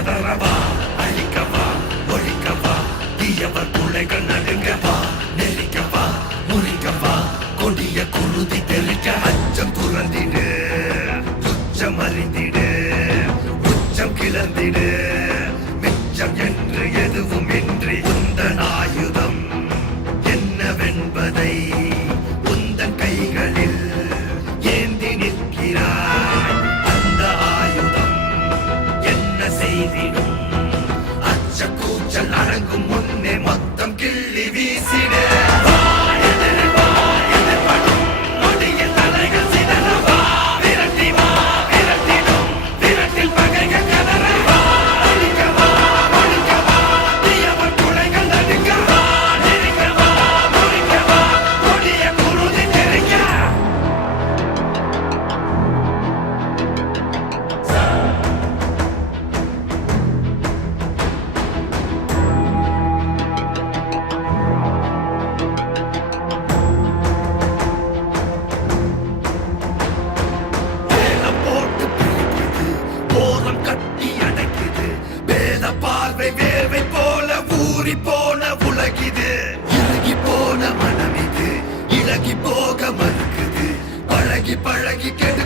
கதறவா, அழிக்கவா, ஒழிக்கவா, தீயவர் துளைகள் நடுங்கவா, நெருக்கவா, முறிக்கவா, கொடிய குருதி தெளிக்க அச்சம் துறந்திடு, துச்சம் அறிந்திடு, உச்சம் கிளந்திடு, மிச்சம் என்று எதுவும் இன்றி உந்தன் ஆயுதம் என்னவென்பதை உந்தன் கைகளில் ஏந்தி நிற்கிறாய். அந்த ஆயுதம் என்ன செய்திடும்? அச்ச கூச்சல் அடங்கும் முன்னே மொத்தம் கிள்ளி வீசிடு. வேர்வை போல ஊறி போன உலகிது, இறுகி போன மனம் இது, இழகி போக மறுக்குது, பழகி பழகி கெடு